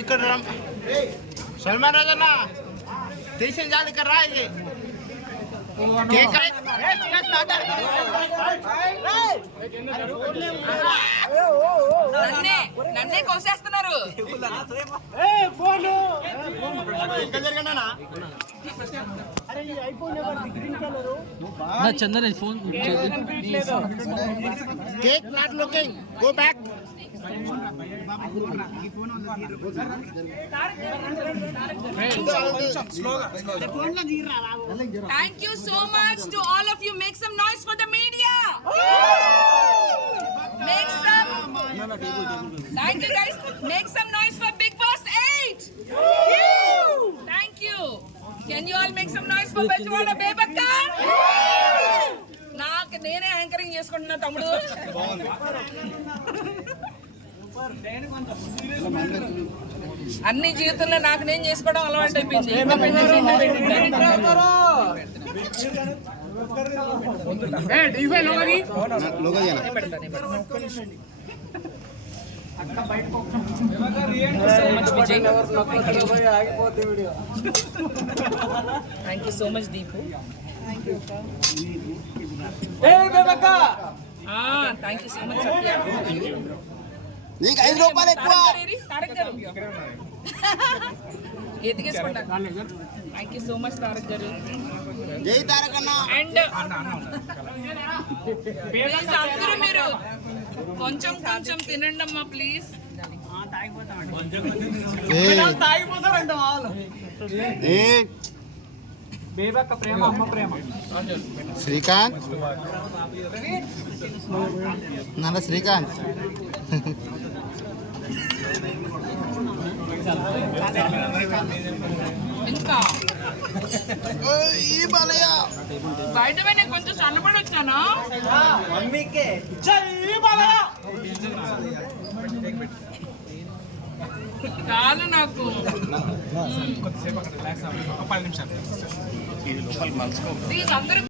ఇక్కడ సల్మాన్ రాజన్న తీసిన జాలి ఇక్కడ రా ఇది నన్నే కోసేస్తున్నారు. Chandan phone cake not looking go back. Thank you so much to all of you. Make some noise for the media. Make some. Thank you guys. Make some noise for Bigg Boss 8. Thank you. Can you all make some noise for Bajwala Bebakka? నాకు నేనే anchoring చేసుకుంటున్నా తమ్ముడు. అన్ని జీవితంలో నాకు నేను చేసుకోవడం అలవాటు అయిపోయింది. Thank you so much Deepu. Thank you so much Satya. నీకు 5 రూపాయలు ఎక్కువ. ఎదిగేసుకుంటా. Thank you so much Tarak garu. జై తారక్ అన్న. అండ్ ప్లీజ్ అందరూ మీరు కొంచెం కొంచెం తినండి అమ్మా ప్లీజ్. శ్రీకాంత్ నాన్న శ్రీకాంత్ ఇంకా బయట నేను కొంచెం సన్నపడి వచ్చాను. చాలు నాకు. ప్లీజ్ అందరూ